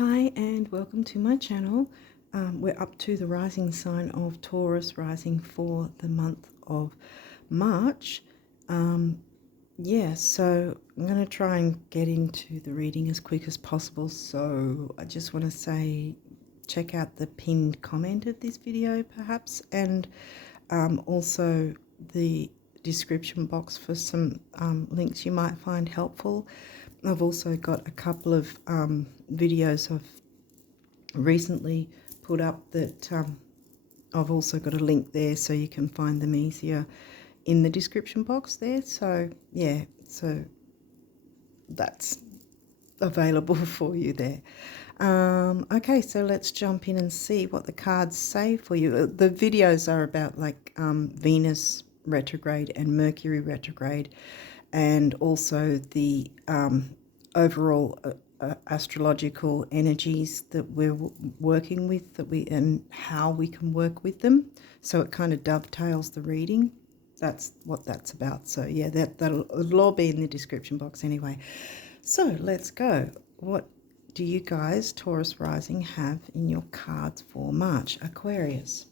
Hi and welcome to my channel. We're up to the rising sign of Taurus, rising for the month of March. So I'm going to try and get into the reading as quick as possible. So I just want to say check out the pinned comment of this video perhaps, and also the description box for some links you might find helpful. I've also got a couple of videos I've recently put up that I've also got a link there so you can find them easier in the description box there. So yeah, so that's available for you there. Okay, so let's jump in and see what the cards say for you. The videos are about like Venus retrograde and Mercury retrograde, and also the overall astrological energies that we're working with, and how we can work with them. So it kind of dovetails the reading. That's what that's about. So yeah, it'll all be in the description box anyway. So let's go. What do you guys, Taurus rising, have in your cards for March? Aquarius.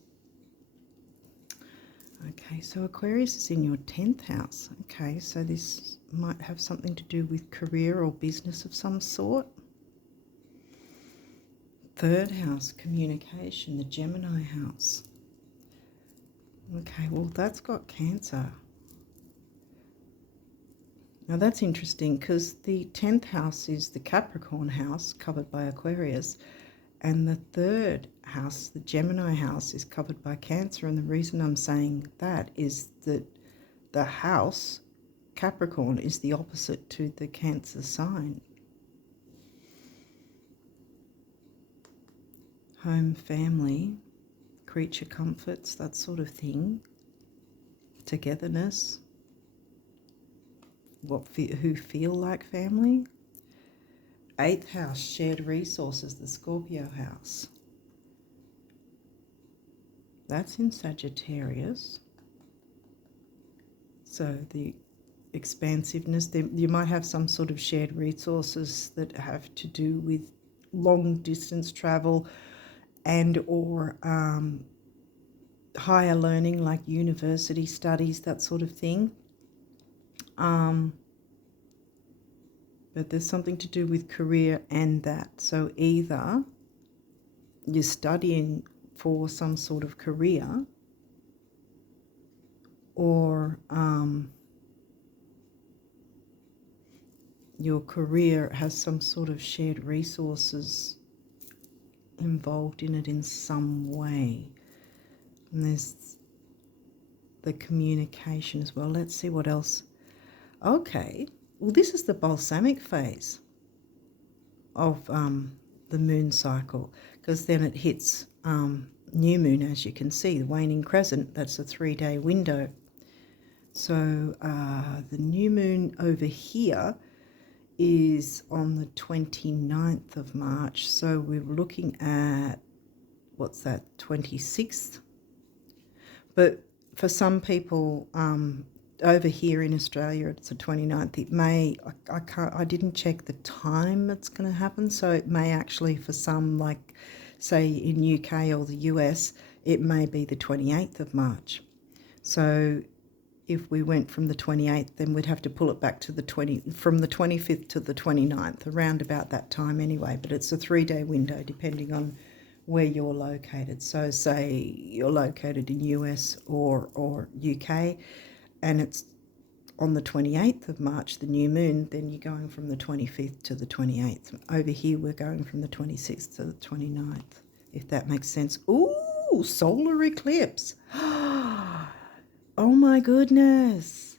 Okay, so Aquarius is in your 10th house. Okay, so this might have something to do with career or business of some sort. 3rd house, communication, the Gemini house. Okay, well, that's got Cancer. Now that's interesting because the 10th house is the Capricorn house covered by Aquarius, and the 3rd house, the Gemini house, is covered by Cancer. And the reason I'm saying that is that the house, Capricorn, is the opposite to the Cancer sign. Home, family, creature comforts, that sort of thing. Togetherness. Who feel like family. 8th house, shared resources, the Scorpio house. That's in Sagittarius. So the expansiveness, you might have some sort of shared resources that have to do with long distance travel and or higher learning, like university studies, that sort of thing. But there's something to do with career and that. So either you're studying for some sort of career, or your career has some sort of shared resources involved in it in some way. And there's the communication as well. Let's see what else. Okay, well, this is the balsamic phase of the moon cycle, because then it hits new moon, as you can see, the waning crescent. That's a 3-day window. So the new moon over here is on the 29th of March. So we're looking at, what's that, 26th? But for some people over here in Australia, it's the 29th. It may, I didn't check the time it's going to happen. So it may actually, for some, like say in UK or the US, it may be the 28th of March. So if we went from the 28th, then we'd have to pull it back to from the 25th to the 29th, around about that time anyway. But it's a 3-day window depending on where you're located. So say you're located in US or UK, and it's on the 28th of March, the new moon, then you're going from the 25th to the 28th. Over here, we're going from the 26th to the 29th, if that makes sense. Ooh, solar eclipse. Oh my goodness.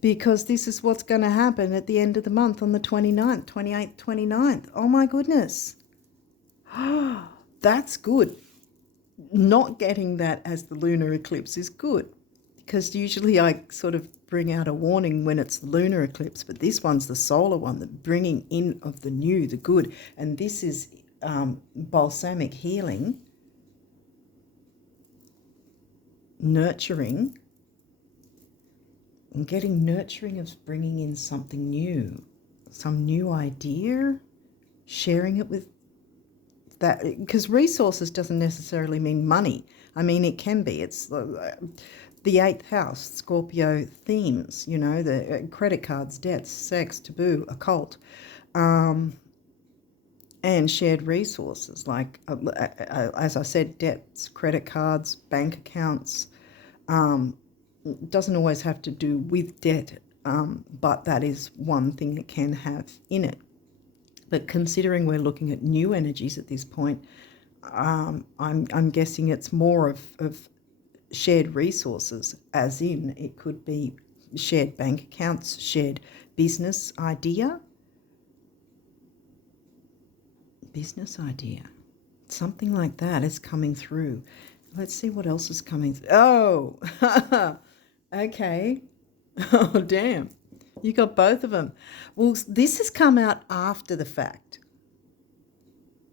Because this is what's going to happen at the end of the month on the 29th, 28th, 29th. Oh my goodness. That's good. Not getting that as the lunar eclipse is good, because usually I sort of bring out a warning when it's the lunar eclipse, but this one's the solar one, the bringing in of the new, the good. And this is balsamic healing, nurturing, and getting nurturing of bringing in something new. some new idea, sharing it with that, because resources doesn't necessarily mean money. I mean, it can be. It's the eighth house, Scorpio themes, you know, the credit cards, debts, sex, taboo, occult, and shared resources like, as I said, debts, credit cards, bank accounts. Doesn't always have to do with debt, but that is one thing it can have in it. But considering we're looking at new energies at this point, I'm guessing it's more of shared resources, as in it could be shared bank accounts, shared business idea. Something like that is coming through. Let's see what else is coming through. Oh, okay. Oh, damn. You got both of them. Well, this has come out after the fact.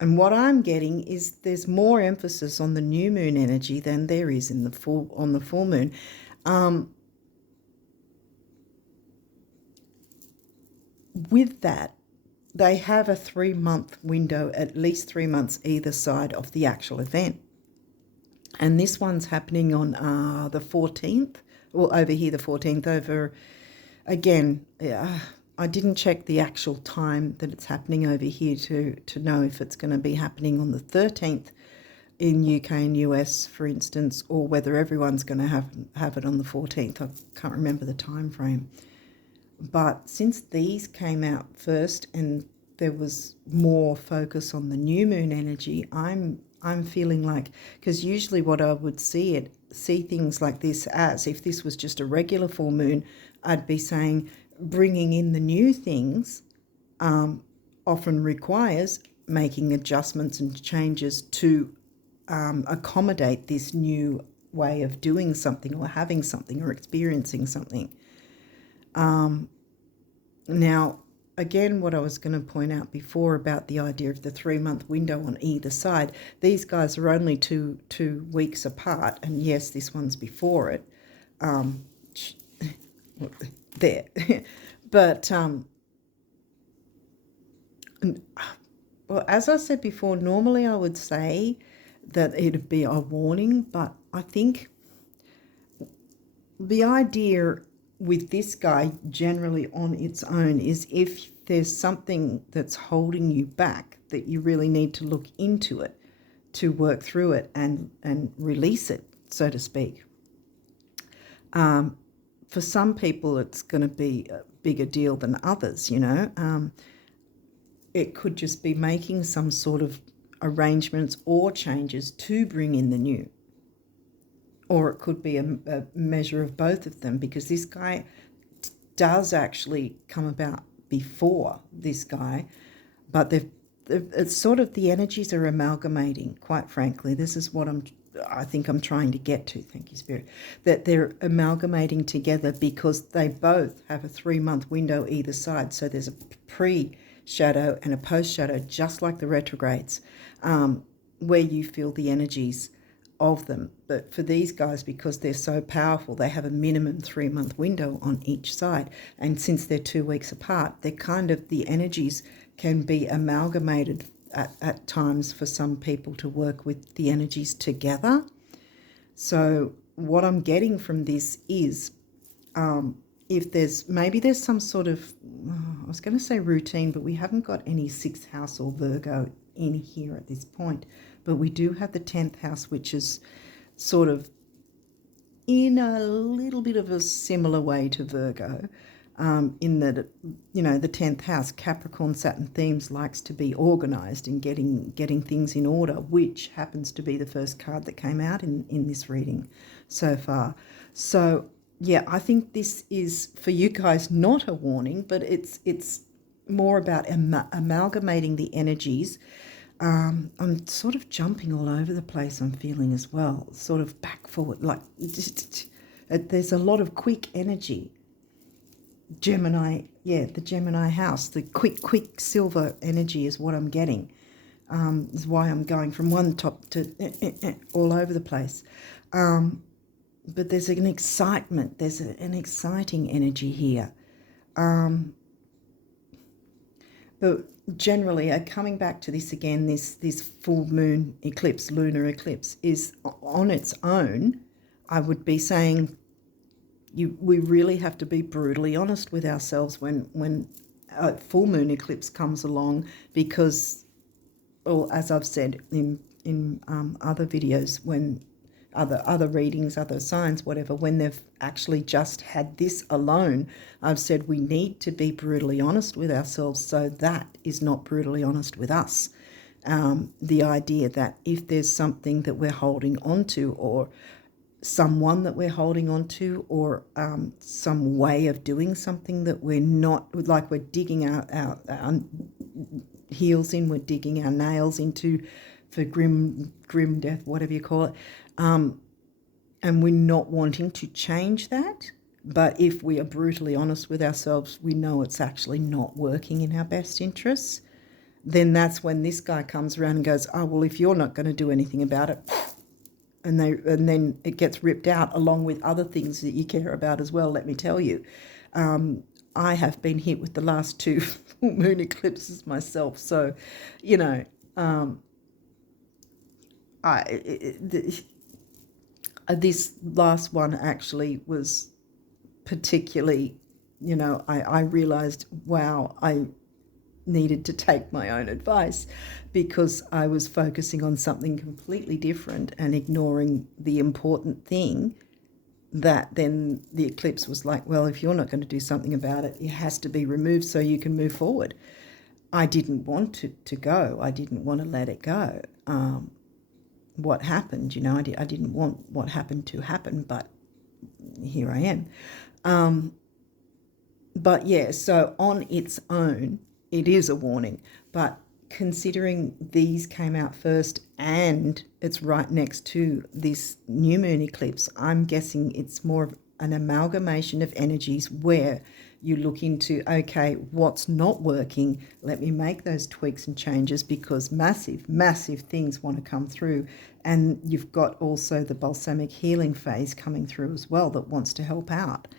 And what I'm getting is there's more emphasis on the new moon energy than there is in the full moon. With that, they have a 3-month window, at least 3 months either side of the actual event. And this one's happening on the 14th. Well, over here, the 14th, over, again, I didn't check the actual time that it's happening over here to know if it's going to be happening on the 13th in UK and US, for instance, or whether everyone's going to have it on the 14th. I can't remember the time frame. But since these came out first and there was more focus on the new moon energy, I'm feeling like, because usually what I would see things like this as, if this was just a regular full moon, I'd be saying bringing in the new things often requires making adjustments and changes to accommodate this new way of doing something or having something or experiencing something. Now, again, what I was going to point out before about the idea of the 3-month window on either side, these guys are only two weeks apart, and yes, this one's before it. There. But, well, as I said before, normally I would say that it'd be a warning, but I think the idea with this guy generally on its own is if there's something that's holding you back, that you really need to look into it to work through it and release it, so to speak. For some people, it's going to be a bigger deal than others, you know. It could just be making some sort of arrangements or changes to bring in the new. Or it could be a measure of both of them, because this guy does actually come about before this guy, but it's sort of, the energies are amalgamating, quite frankly. This is what I think I'm trying to get to, thank you, Spirit, that they're amalgamating together because they both have a 3-month window either side. So there's a pre-shadow and a post-shadow, just like the retrogrades, where you feel the energies of them. But for these guys, because they're so powerful, they have a minimum 3-month window on each side. And since they're 2 weeks apart, they're kind of, the energies can be amalgamated at times for some people to work with the energies together. So what I'm getting from this is if there's some sort of, I was going to say routine, but we haven't got any 6th house or Virgo in here at this point. But we do have the 10th house, which is sort of in a little bit of a similar way to Virgo, in that, you know, the 10th house, Capricorn, Saturn themes, likes to be organised and getting things in order, which happens to be the first card that came out in this reading so far. So, yeah, I think this is, for you guys, not a warning, but it's more about amalgamating the energies. I'm sort of jumping all over the place, I'm feeling as well, sort of back, forward, like there's a lot of quick energy. Gemini, yeah, the Gemini house, the quick silver energy is what I'm getting. Is why I'm going from one top to all over the place. But there's an excitement, there's an exciting energy here. But generally, coming back to this again, this full moon eclipse, lunar eclipse, is on its own, I would be saying we really have to be brutally honest with ourselves when a full moon eclipse comes along, because, well, as I've said in other videos, when other readings, other signs, whatever, when they've actually just had this alone, I've said we need to be brutally honest with ourselves, so that is not brutally honest with us. The idea that if there's something that we're holding on to, or someone that we're holding on to, or some way of doing something that we're not, like we're digging our heels in, we're digging our nails into for grim death, whatever you call it, and we're not wanting to change that. But if we are brutally honest with ourselves, we know it's actually not working in our best interests. Then that's when this guy comes around and goes, oh, well, if you're not going to do anything about it, and then it gets ripped out along with other things that you care about as well, let me tell you. I have been hit with the last 2 full moon eclipses myself. So, you know, this last one actually was particularly, you know, I realized, wow, I needed to take my own advice, because I was focusing on something completely different and ignoring the important thing. That then the eclipse was like, well, if you're not going to do something about it, it has to be removed so you can move forward. I didn't want to go. I didn't want to let it go. What happened, you know, I didn't want what happened to happen, but here I am. But yeah, so on its own, it is a warning. But considering these came out first and it's right next to this new moon eclipse, I'm guessing it's more of an amalgamation of energies where you look into, okay, what's not working? Let me make those tweaks and changes, because massive things want to come through. And you've got also the balsamic healing phase coming through as well that wants to help out.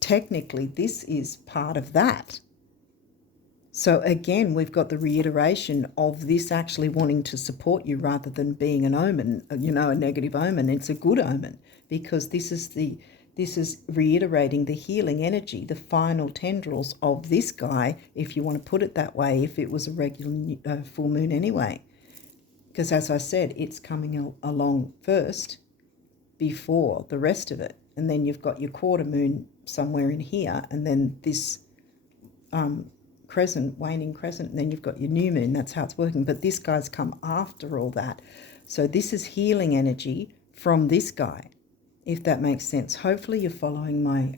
Technically, this is part of that. So again, we've got the reiteration of this actually wanting to support you rather than being an omen, you know, a negative omen. It's a good omen, because this is reiterating the healing energy, the final tendrils of this guy, if you want to put it that way, if it was a regular full moon anyway. Because as I said, it's coming along first before the rest of it. And then you've got your quarter moon somewhere in here, and then this crescent, waning crescent, and then you've got your new moon. That's how it's working. But this guy's come after all that. So this is healing energy from this guy, if that makes sense. Hopefully you're following my...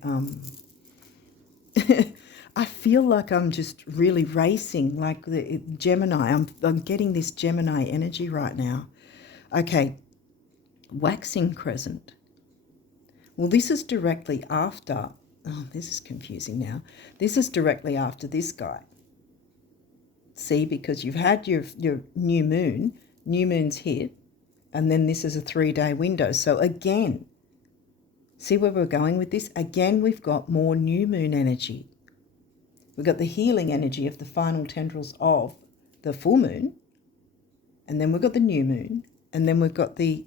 I feel like I'm just really racing, like the Gemini. I'm getting this Gemini energy right now. Okay, waxing crescent. Well, this is directly after... Oh, this is confusing now. This is directly after this guy. See, because you've had your new moon's hit, and then this is a 3-day window. So again, see where we're going with this? Again, we've got more new moon energy. We've got the healing energy of the final tendrils of the full moon, and then we've got the new moon, and then we've got the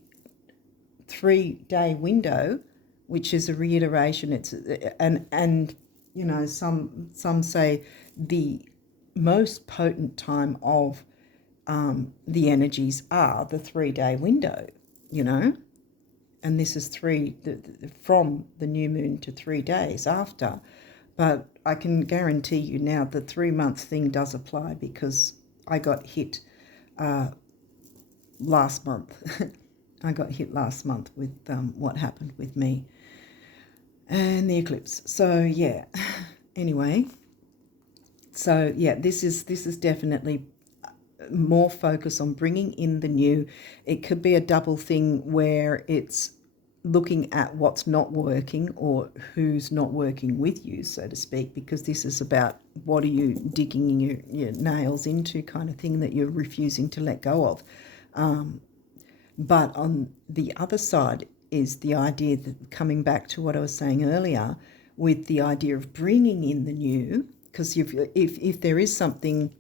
3-day window, which is a reiteration. It's and you know, some say the most potent time of the energies are the 3-day window, you know, and this is from the new moon to 3 days after. But I can guarantee you now the 3-month thing does apply, because I got hit last month. I got hit last month with what happened with me and the eclipse. So yeah, anyway, so yeah, this is definitely more focus on bringing in the new. It could be a double thing where it's looking at what's not working or who's not working with you, so to speak, because this is about what are you digging your nails into, kind of thing, that you're refusing to let go of. But on the other side is the idea that, coming back to what I was saying earlier, with the idea of bringing in the new, because if there is something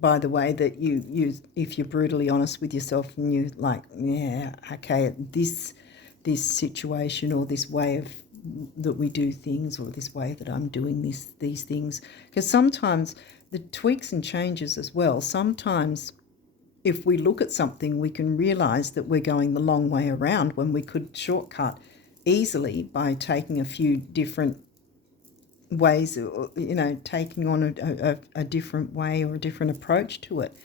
by the way, that you if you're brutally honest with yourself and you like, yeah, okay, this situation or this way of that we do things or this way that I'm doing these things, because sometimes the tweaks and changes as well, sometimes if we look at something we can realize that we're going the long way around when we could shortcut easily by taking a few different ways, you know, taking on a different way or a different approach to it,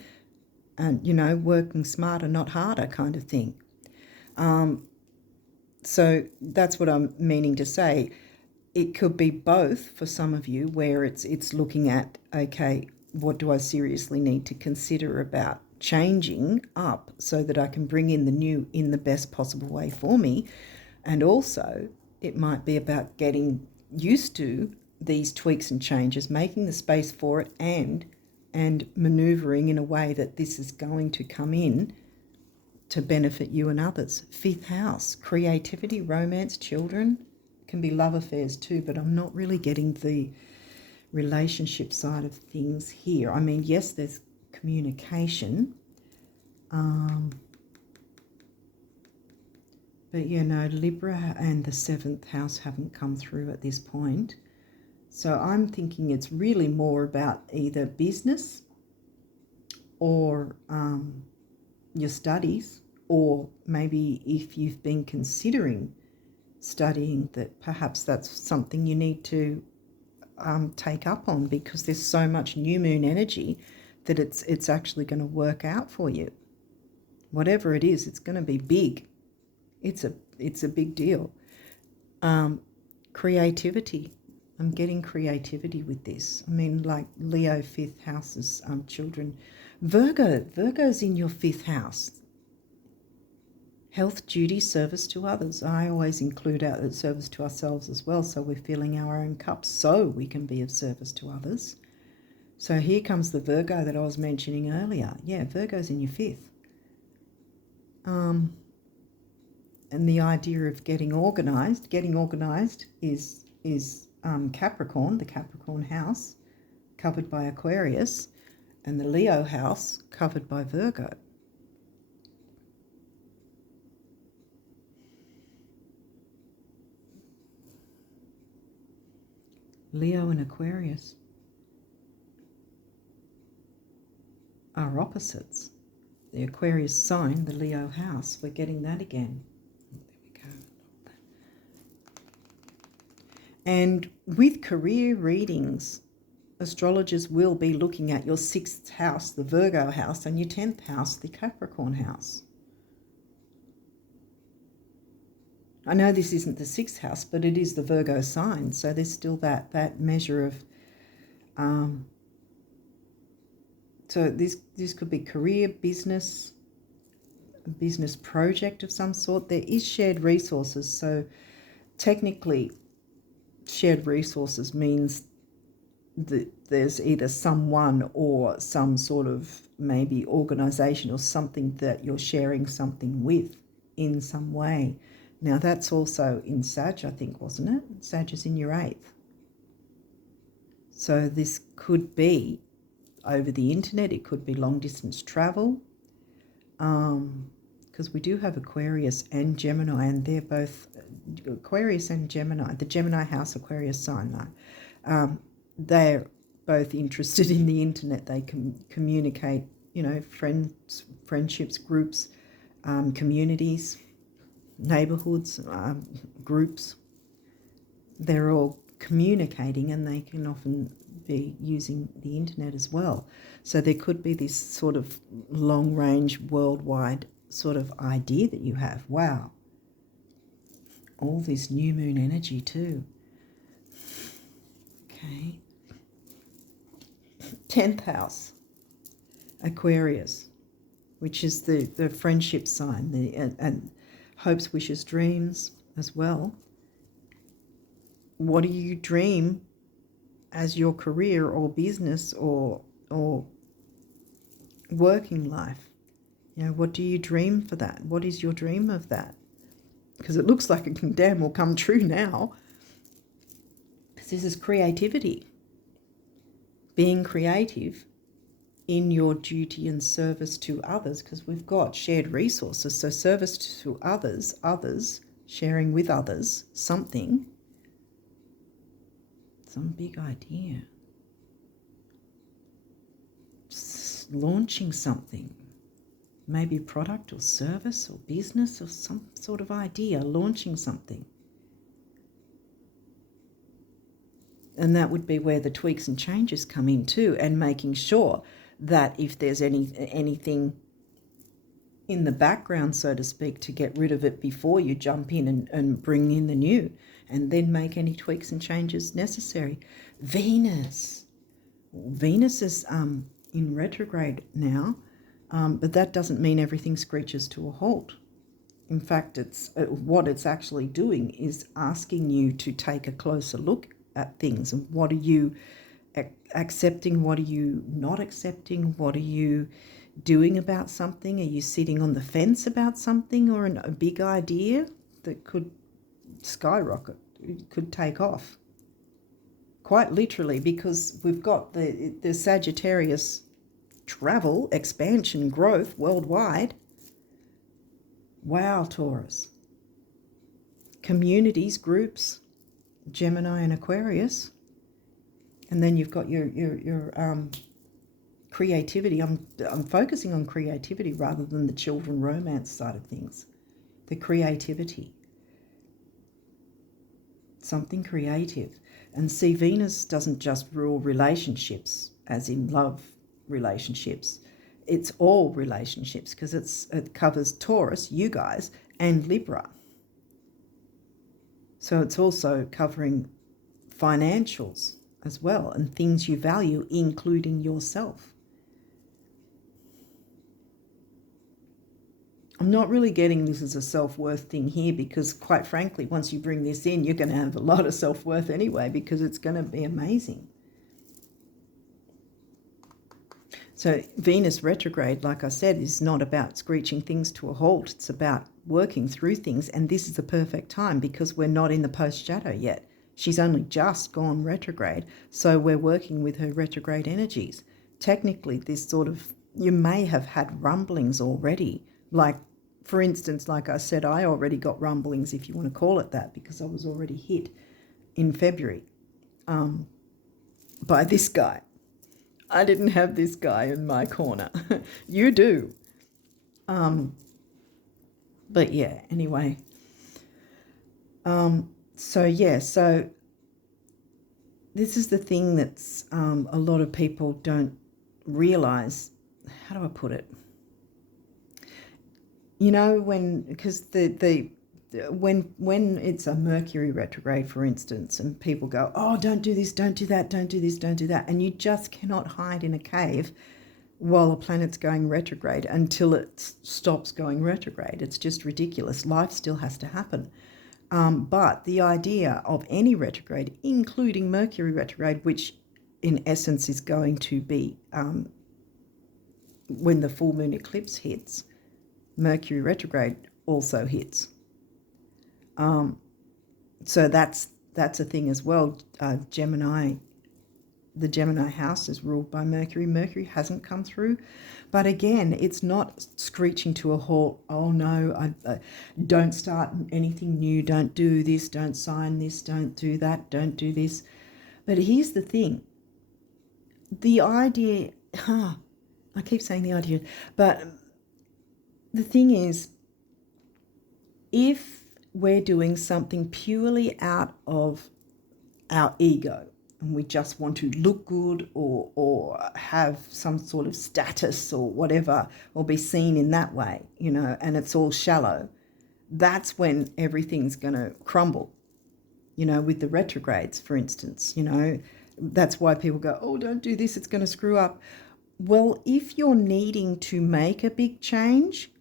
and, you know, working smarter not harder kind of thing. So that's what I'm meaning to say. It could be both for some of you, where it's looking at, okay, what do I seriously need to consider about changing up so that I can bring in the new in the best possible way for me. And also it might be about getting used to these tweaks and changes, making the space for it, and maneuvering in a way that this is going to come in to benefit you and others. Fifth house, creativity, romance, children, can be love affairs too, but I'm not really getting the relationship side of things here. I mean, yes, there's communication, but you know, Libra and the 7th house haven't come through at this point. So I'm thinking it's really more about either business or your studies, or maybe if you've been considering studying, that perhaps that's something you need to take up on, because there's so much new moon energy that it's actually going to work out for you. Whatever it is, it's going to be big. It's a big deal. Creativity. I'm getting creativity with this. I mean, like Leo, 5th houses, children. Virgo's in your 5th house. Health, duty, service to others. I always include our service to ourselves as well, so we're filling our own cups so we can be of service to others. So here comes the Virgo that I was mentioning earlier. Yeah, Virgo's in your 5th. And the idea of getting organised is Capricorn, the Capricorn house, covered by Aquarius, and the Leo house, covered by Virgo. Leo and Aquarius are opposites. The Aquarius sign, the Leo house, we're getting that again. There we go. And with career readings, astrologers will be looking at your 6th house, the Virgo house, and your 10th house, the Capricorn house. I know this isn't the 6th house, but it is the Virgo sign, so there's still that measure of so this could be career, business, a business project of some sort. There is shared resources, so technically shared resources means that there's either someone or some sort of maybe organisation or something that you're sharing something with in some way. Now that's also in Sag, I think, wasn't it? Sag is in your 8th. So this could be over the internet, it could be long distance travel, because we do have Aquarius and Gemini, and they're both Aquarius and Gemini, the Gemini house Aquarius sign, they're both interested in the internet. They can communicate, you know, friendships, groups, communities, neighborhoods, groups. They're all communicating, and they can often be using the internet as well. So there could be this sort of long range worldwide sort of idea that you have. Wow, all this new moon energy too. Okay, 10th house, Aquarius, which is the friendship sign, and hopes, wishes, dreams as well. What do you dream as your career or business or working life? You know, what do you dream for that? What is your dream of that? Because it looks like it can damn well come true now. Because this is creativity. Being creative in your duty and service to others, because we've got shared resources. So service to others, sharing with others something, some big idea, launching something, maybe product or service or business or some sort of idea, launching something. And that would be where the tweaks and changes come in too, and making sure that if there's anything in the background, so to speak, to get rid of it before you jump in and bring in the new, and then make any tweaks and changes necessary. Venus is in retrograde now, but that doesn't mean everything screeches to a halt. In fact, it's what it's actually doing is asking you to take a closer look at things. And what are you accepting? What are you not accepting? What are you doing about something? Are you sitting on the fence about something, or a big idea that could skyrocket, could take off? Quite literally, because we've got the Sagittarius travel, expansion, growth worldwide. Wow, Taurus. Communities, groups, Gemini and Aquarius. And then you've got your creativity. I'm focusing on creativity rather than the children romance side of things. The creativity. Something creative. And see, Venus doesn't just rule relationships, as in love relationships. It's all relationships, because it covers Taurus, you guys, and Libra. So it's also covering financials as well, and things you value, including yourself. I'm not really getting this as a self-worth thing here, because quite frankly, once you bring this in, you're going to have a lot of self-worth anyway, because it's going to be amazing. So Venus retrograde, like I said, is not about screeching things to a halt. It's about working through things, and this is the perfect time because we're not in the post-shadow yet. She's only just gone retrograde, so we're working with her retrograde energies. Technically, this sort of, you may have had rumblings already. Like, for instance, like I said, I already got rumblings, if you want to call it that, because I was already hit in February by this guy. I didn't have this guy in my corner. You do. But yeah, anyway. So this is the thing that's a lot of people don't realize. How do I put it? You know, because when it's a Mercury retrograde, for instance, and people go, oh, don't do this, don't do that, don't do this, don't do that, and you just cannot hide in a cave while a planet's going retrograde until it stops going retrograde. It's just ridiculous. Life still has to happen. But the idea of any retrograde, including Mercury retrograde, which in essence is going to be when the full moon eclipse hits, Mercury retrograde also hits. So that's a thing as well. Gemini, the Gemini house is ruled by Mercury. Mercury hasn't come through. But again, it's not screeching to a halt. Oh no, don't start anything new. Don't do this. Don't sign this. Don't do that. Don't do this. But here's the thing. The idea, I keep saying the idea, but the thing is, if we're doing something purely out of our ego and we just want to look good or have some sort of status or whatever, or be seen in that way, you know, and it's all shallow, that's when everything's going to crumble, you know, with the retrogrades, for instance. You know, that's why people go, oh, don't do this, it's going to screw up. Well, if you're needing to make a big change,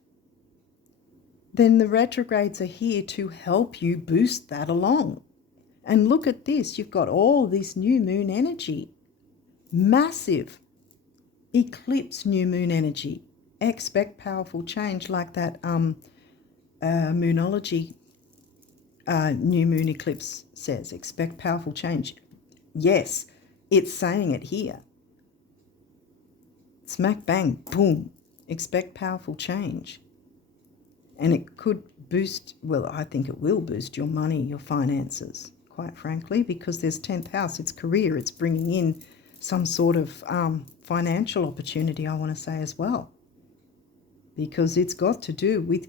then the retrogrades are here to help you boost that along. And look at this, you've got all this new moon energy, massive eclipse new moon energy. Expect powerful change, like that moonology new moon eclipse says. Expect powerful change. Yes, it's saying it here. Smack bang, boom. Expect powerful change. And it could boost, well, I think it will boost your money, your finances, quite frankly, because there's 10th house, it's career, it's bringing in some sort of financial opportunity, I want to say as well, because it's got to do with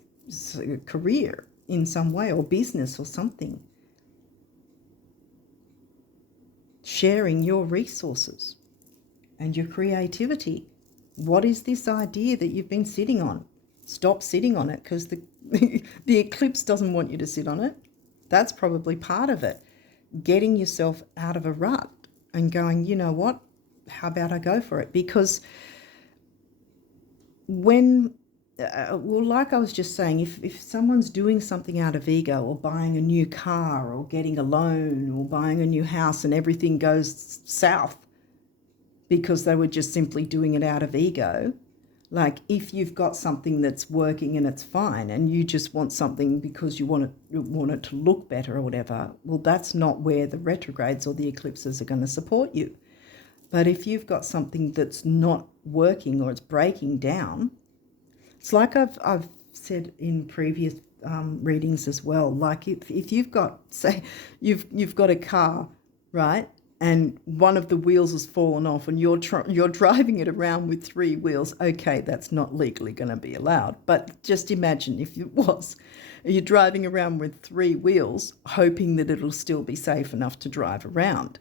career in some way, or business or something. Sharing your resources and your creativity. What is this idea that you've been sitting on? Stop sitting on it, because the the eclipse doesn't want you to sit on it. That's probably part of it. Getting yourself out of a rut and going, you know what, how about I go for it? Because when, well, like I was just saying, if someone's doing something out of ego, or buying a new car, or getting a loan, or buying a new house, and everything goes south because they were just simply doing it out of ego, like if you've got something that's working and it's fine, and you just want something because you want it to look better or whatever, well, that's not where the retrogrades or the eclipses are going to support you. But if you've got something that's not working, or it's breaking down, it's like I've said in previous readings as well. Like if you've got, say, you've got a car, right, and one of the wheels has fallen off, and you're driving it around with 3 wheels. Okay, that's not legally going to be allowed. But just imagine if it was. You're driving around with 3 wheels, hoping that it'll still be safe enough to drive around.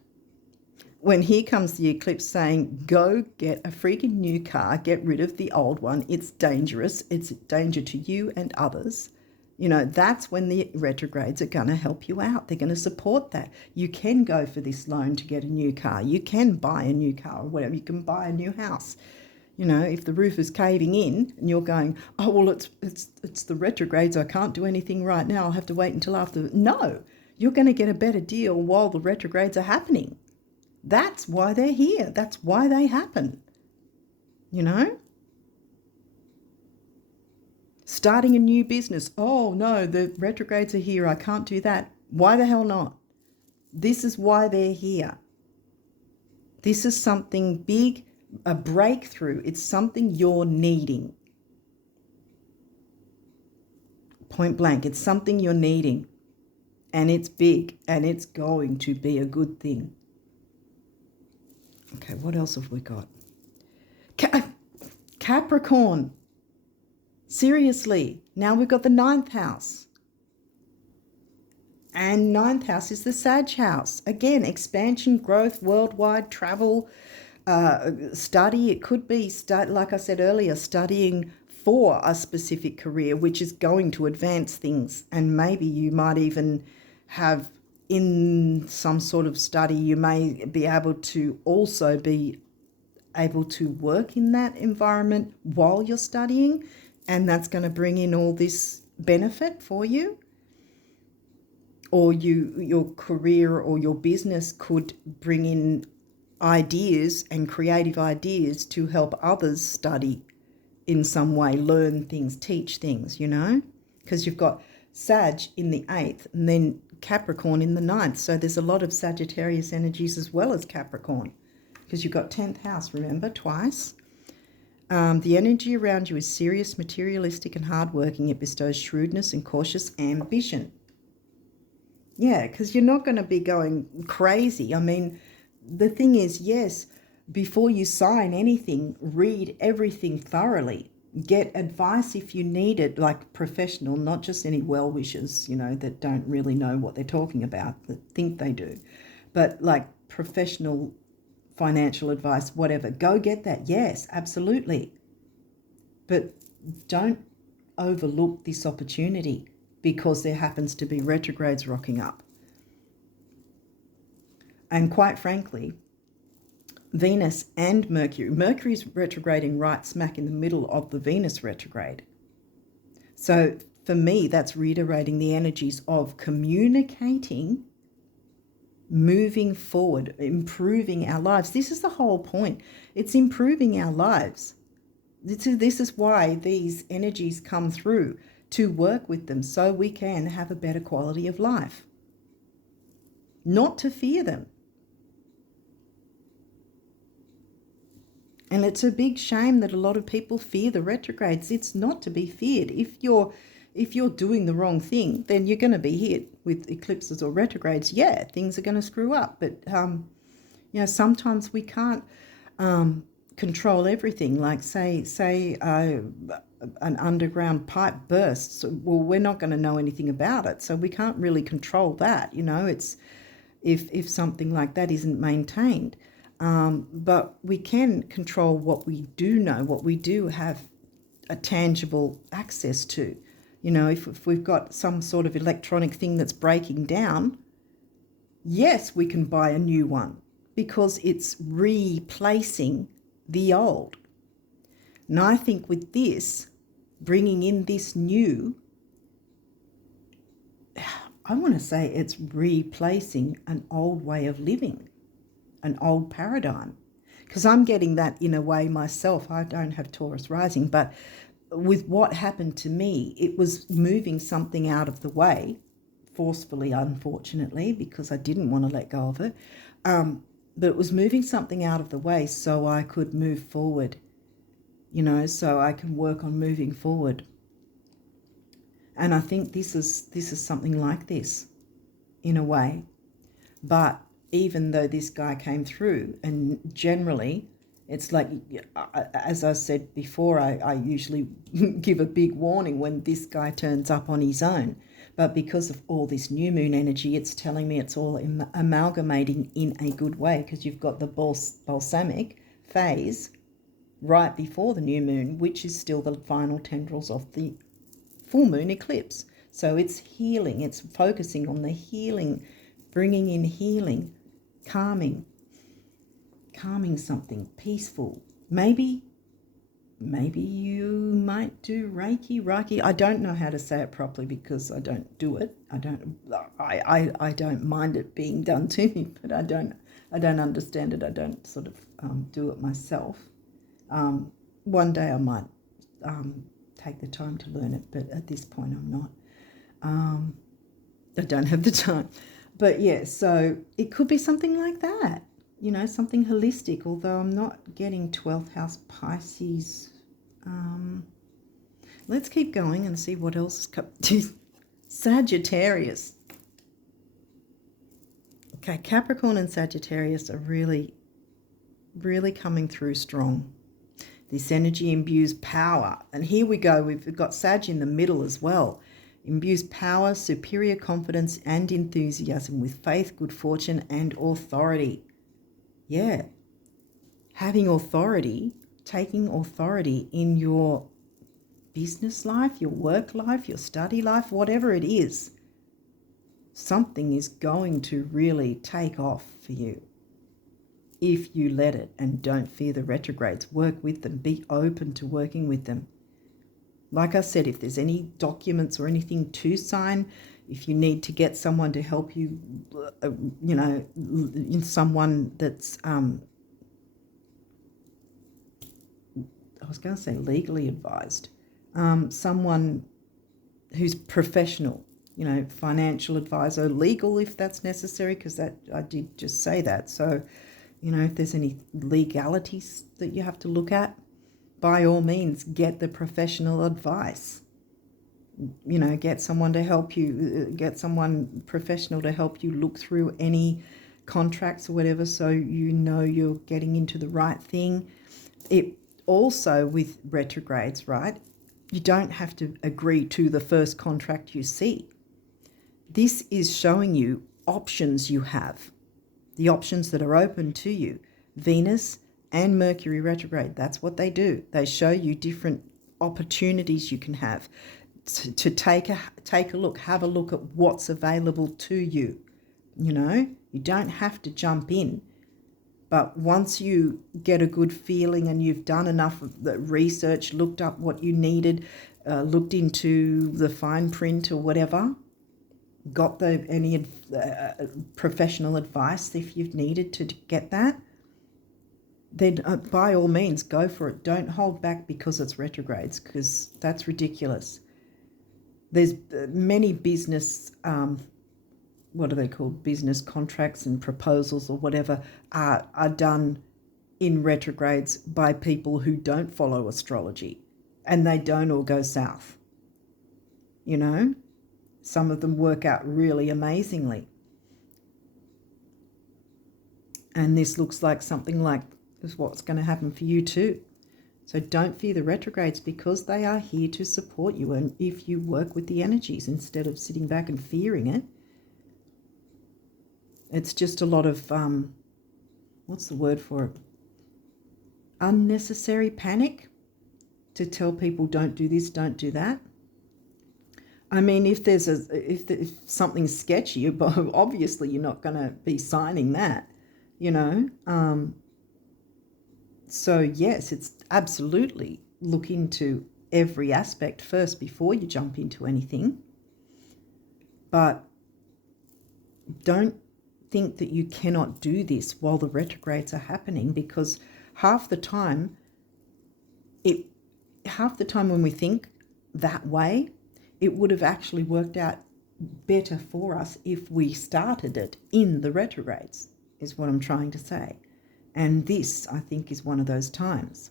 When here comes the eclipse saying, go get a freaking new car, get rid of the old one, it's dangerous, it's a danger to you and others, you know, that's when the retrogrades are going to help you out. They're going to support that. You can go for this loan to get a new car. You can buy a new car or whatever. You can buy a new house. You know, if the roof is caving in and you're going, oh, well, it's the retrogrades, I can't do anything right now, I'll have to wait until after. No, you're going to get a better deal while the retrogrades are happening. That's why they're here. That's why they happen. You know? Starting a new business. Oh, no, the retrogrades are here. I can't do that. Why the hell not? This is why they're here. This is something big, a breakthrough. It's something you're needing. Point blank. It's something you're needing. And it's big, and it's going to be a good thing. Okay, what else have we got? Capricorn. Seriously, now we've got the 9th house. And 9th house is the Sag house. Again, expansion, growth, worldwide, travel, study. It could be, like I said earlier, studying for a specific career, which is going to advance things. And maybe you might even have, in some sort of study, you may be able to also be able to work in that environment while you're studying. And that's going to bring in all this benefit for you. Or your career or your business could bring in ideas and creative ideas to help others study in some way, learn things, teach things, you know, because you've got Sag in the 8th and then Capricorn in the 9th. So there's a lot of Sagittarius energies as well as Capricorn, because you've got 10th house, remember, twice. The energy around you is serious, materialistic, and hardworking. It bestows shrewdness and cautious ambition. Yeah, because you're not going to be going crazy. I mean, the thing is, yes, before you sign anything, read everything thoroughly. Get advice if you need it, like professional, not just any well-wishers, you know, that don't really know what they're talking about, that think they do. But like professional financial advice, whatever, go get that. Yes, absolutely. But don't overlook this opportunity because there happens to be retrogrades rocking up. And quite frankly, Venus and Mercury's retrograding right smack in the middle of the Venus retrograde. So for me, that's reiterating the energies of communicating, moving forward, improving our lives. This is the whole point. It's improving our lives. This is why these energies come through, to work with them so we can have a better quality of life. Not to fear them. And it's a big shame that a lot of people fear the retrogrades. It's not to be feared. If you're doing the wrong thing, then you're going to be hit with eclipses or retrogrades. Yeah, things are going to screw up. But sometimes we can't control everything. Like say an underground pipe bursts. Well, we're not going to know anything about it, so we can't really control that. It's if something like that isn't maintained. But we can control what we do know, what we do have a tangible access to. If we've got some sort of electronic thing that's breaking down, yes, we can buy a new one because it's replacing the old. And I think with this, bringing in this new, I want to say it's replacing an old way of living, an old paradigm. Because I'm getting that in a way myself. I don't have Taurus rising, but with what happened to me, it was moving something out of the way, forcefully, unfortunately, because I didn't want to let go of it. But it was moving something out of the way so I could move forward, so I can work on moving forward. And I think this is something like this, in a way. But even though this guy came through, and generally, it's like, as I said before, I usually give a big warning when this guy turns up on his own. But because of all this new moon energy, it's telling me it's all amalgamating in a good way, because you've got the balsamic phase right before the new moon, which is still the final tendrils of the full moon eclipse. So it's healing. It's focusing on the healing, bringing in healing, calming something peaceful. Maybe you might do Reiki. I don't know how to say it properly because I don't do it. I don't mind it being done to me, but I don't understand it. I don't sort of do it myself. One day I might take the time to learn it, but at this point I'm not. I don't have the time. But yeah, so it could be something like that, something holistic, although I'm not getting 12th house Pisces. Let's keep going and see what else is coming. Sagittarius. Okay, Capricorn and Sagittarius are really, really coming through strong. This energy imbues power. And here we go. We've got Sag in the middle as well. Imbues power, superior confidence, and enthusiasm with faith, good fortune, and authority. Yeah. Having authority, taking authority in your business life, your work life, your study life, whatever it is. Something is going to really take off for you if you let it, and don't fear the retrogrades. Work with them. Be open to working with them. Like I said, if there's any documents or anything to sign, if you need to get someone to help you, someone that's, I was going to say legally advised, someone who's professional, financial advisor, legal if that's necessary, because that I did just say that. So, if there's any legalities that you have to look at, by all means, get the professional advice. Get someone to help you, get someone professional to help you look through any contracts or whatever, so you're getting into the right thing. It also, with retrogrades, right, you don't have to agree to the first contract you see. This is showing you options you have, the options that are open to you. Venus and Mercury retrograde, that's what they do. They show you different opportunities you can have to take a look, have a look at what's available to you. You don't have to jump in, but once you get a good feeling and you've done enough of the research, looked up what you needed, looked into the fine print or whatever, got any professional advice if you've needed to get that, then by all means go for it. Don't hold back because it's retrogrades, because that's ridiculous. There's many business, what are they called? Business contracts and proposals or whatever are done in retrogrades by people who don't follow astrology, and they don't all go south. You know, some of them work out really amazingly. And this looks like something like is what's going to happen for you too. So don't fear the retrogrades, because they are here to support you. And if you work with the energies instead of sitting back and fearing it, it's just a lot of, what's the word for it? Unnecessary panic to tell people don't do this, don't do that. I mean, if something's sketchy, obviously you're not going to be signing that, you know. So yes, it's absolutely look into every aspect first before you jump into anything. But don't think that you cannot do this while the retrogrades are happening, because half the time when we think that way, it would have actually worked out better for us if we started it in the retrogrades, is what I'm trying to say. And this, I think, is one of those times.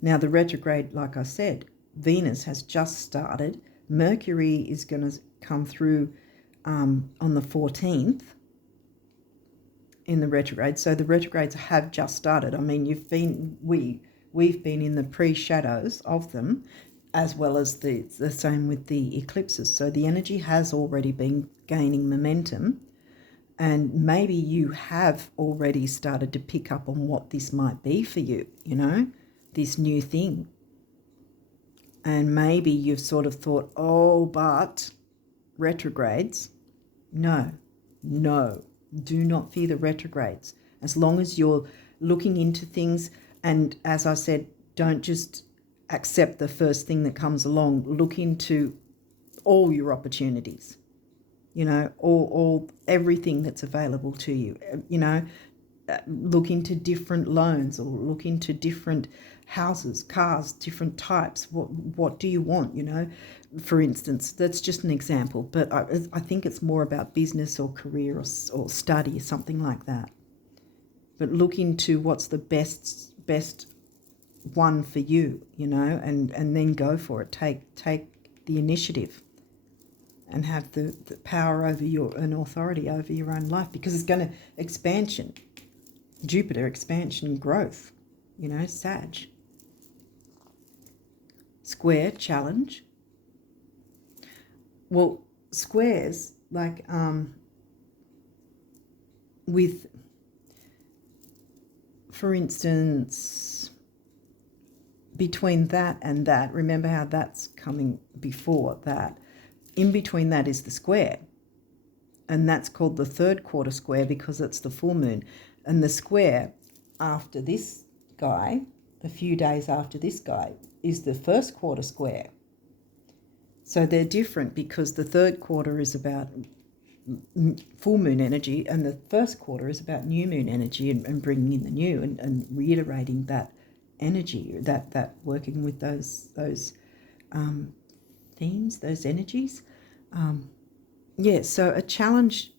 Now, the retrograde, like I said, Venus has just started. Mercury is going to come through on the 14th in the retrograde. So the retrogrades have just started. I mean, we've been in the pre-shadows of them, as well as the same with the eclipses. So the energy has already been gaining momentum, and maybe you have already started to pick up on what this might be for you, you know, this new thing. And maybe you've sort of thought, oh, but retrogrades. No, do not fear the retrogrades. As long as you're looking into things, and as I said, don't just accept the first thing that comes along. Look into all your opportunities, you know, all everything that's available to you, you know. Look into different loans, or look into different houses, cars, different types. What do you want, you know? For instance, that's just an example, but I think it's more about business or career or study, something like that. But look into what's the best one for you, you know, and then go for it. Take the initiative and have the power over and authority over your own life, because it's going to expansion, Jupiter, expansion, growth, you know, Sag. Square, challenge. Well, squares, like with, for instance, between that and that, remember how that's coming before that. In between that is the square, and that's called the third quarter square because it's the full moon. And the square after this guy, a few days after this guy, is the first quarter square. So they're different, because the third quarter is about full moon energy, and the first quarter is about new moon energy, and bringing in the new and reiterating that energy, that working with those themes, those energies. So a challenge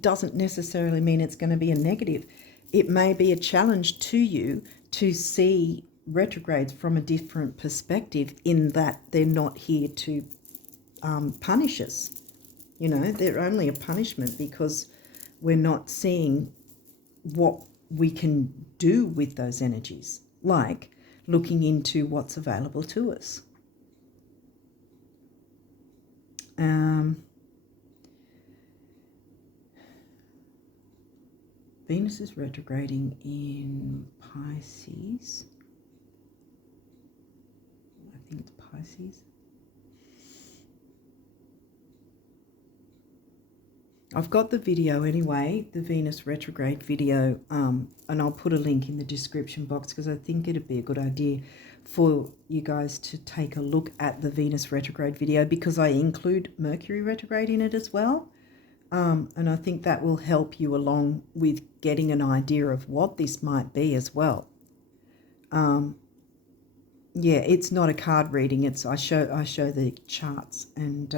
doesn't necessarily mean it's going to be a negative. It may be a challenge to you to see retrogrades from a different perspective, in that they're not here to punish us. You know, they're only a punishment because we're not seeing what we can do with those energies, like looking into what's available to us. Venus is retrograding in Pisces. I think it's Pisces. I've got the video anyway, the Venus retrograde video, and I'll put a link in the description box, because I think it'd be a good idea for you guys to take a look at the Venus retrograde video, because I include Mercury retrograde in it as well. And I think that will help you along with getting an idea of what this might be as well. It's not a card reading. I show the charts and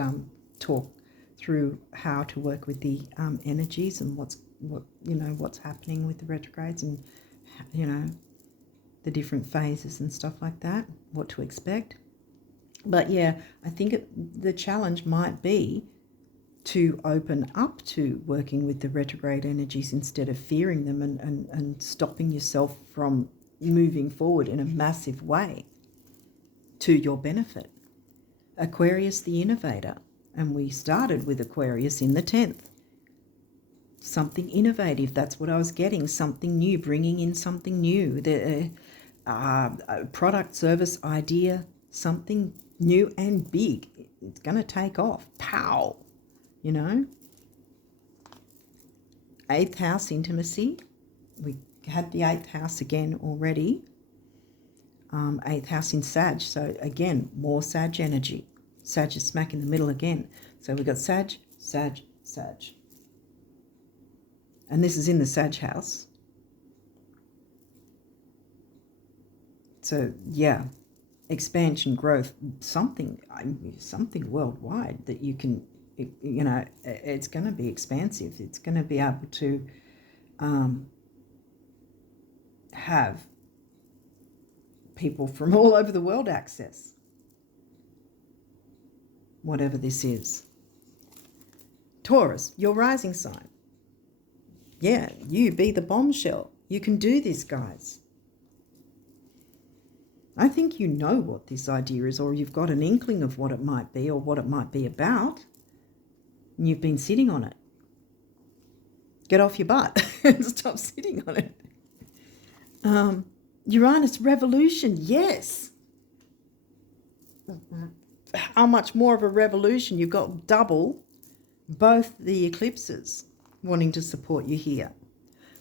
talk through how to work with the energies and what's happening with the retrogrades, and you know, the different phases and stuff like that, what to expect. But yeah, I think the challenge might be to open up to working with the retrograde energies instead of fearing them and stopping yourself from moving forward in a massive way to your benefit. Aquarius the innovator, and we started with Aquarius in the 10th. Something innovative, that's what I was getting, something new, bringing in something new, the product, service, idea, something new and big. It's going to take off. Pow! You know? 8th house, intimacy. We had the 8th house again already. 8th house in Sag. So again, more Sag energy. Sag is smack in the middle again. So we've got Sag, Sag, Sag. And this is in the Sag house. So yeah, expansion, growth, something worldwide that you can, you know, it's going to be expansive. It's going to be able to have people from all over the world access whatever this is. Taurus, your rising sign. Yeah, you be the bombshell. You can do this, guys. I think you know what this idea is, or you've got an inkling of what it might be or what it might be about, and you've been sitting on it. Get off your butt and stop sitting on it. Uranus revolution, yes. How much more of a revolution? You've got double both the eclipses wanting to support you here.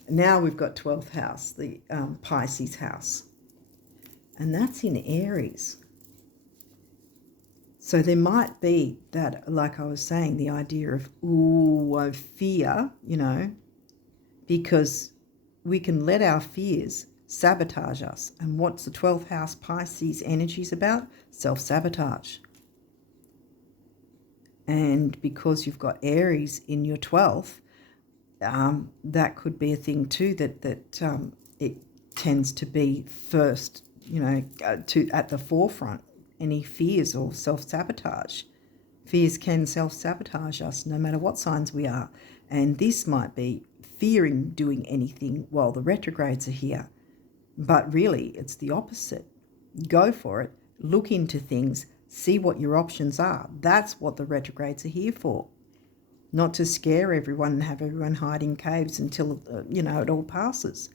Now we've got 12th house, the Pisces house. And that's in Aries. So there might be that, like I was saying, the idea of, I fear, you know, because we can let our fears sabotage us. And what's the 12th house Pisces energies about? Self-sabotage. And because you've got Aries in your 12th, that could be a thing too, that it tends to be first, you know, at the forefront, any fears or self-sabotage. Fears can self-sabotage us no matter what signs we are. And this might be fearing doing anything while the retrogrades are here. But really, it's the opposite. Go for it. Look into things. See what your options are. That's what the retrogrades are here for. Not to scare everyone and have everyone hide in caves until, you know, it all passes.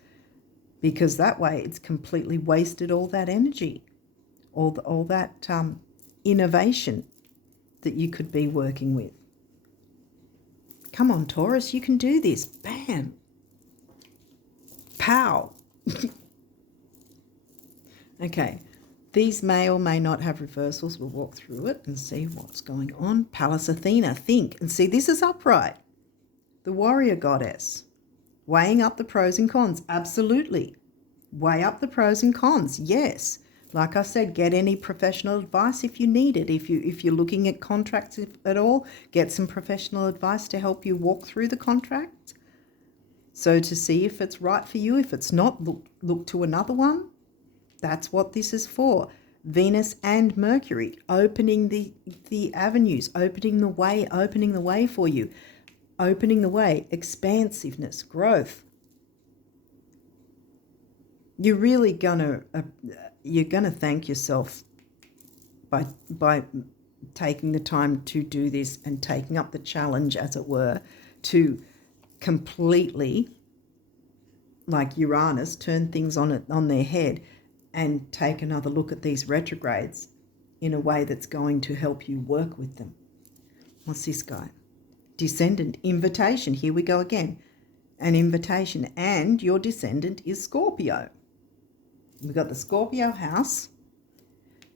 Because that way it's completely wasted all that energy, all that innovation that you could be working with. Come on, Taurus, you can do this. Bam. Pow. Okay, these may or may not have reversals. We'll walk through it and see what's going on. Pallas Athena, think. And see, this is upright. The warrior goddess. Weighing up the pros and cons. Absolutely. Weigh up the pros and cons. Yes. Like I said, get any professional advice if you need it. If you're looking at contracts at all, get some professional advice to help you walk through the contract. So to see if it's right for you. If it's not, look to another one. That's what this is for. Venus and Mercury, opening the avenues, opening the way for you. Opening the way, expansiveness, growth. You're really gonna thank yourself by taking the time to do this and taking up the challenge, as it were, to completely, like Uranus, turn things on their head and take another look at these retrogrades in a way that's going to help you work with them. What's this guy? Descendant, invitation. Here we go again. An invitation. And your descendant is Scorpio. We've got the Scorpio house.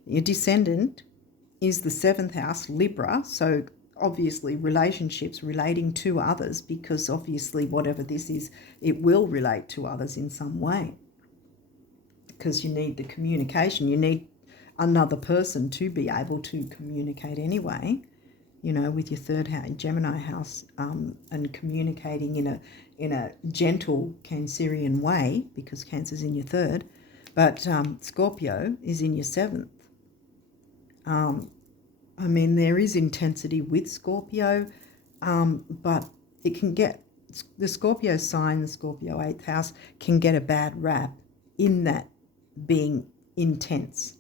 Your descendant is the 7th house, Libra. So obviously relationships relating to others, because obviously whatever this is, it will relate to others in some way. Because you need the communication. You need another person to be able to communicate anyway, you know, with your 3rd house, Gemini house, and communicating in a gentle Cancerian way, because Cancer's in your 3rd. But Scorpio is in your 7th. I mean, there is intensity with Scorpio, but it can get, the Scorpio sign, the Scorpio 8th house, can get a bad rap in that being intense.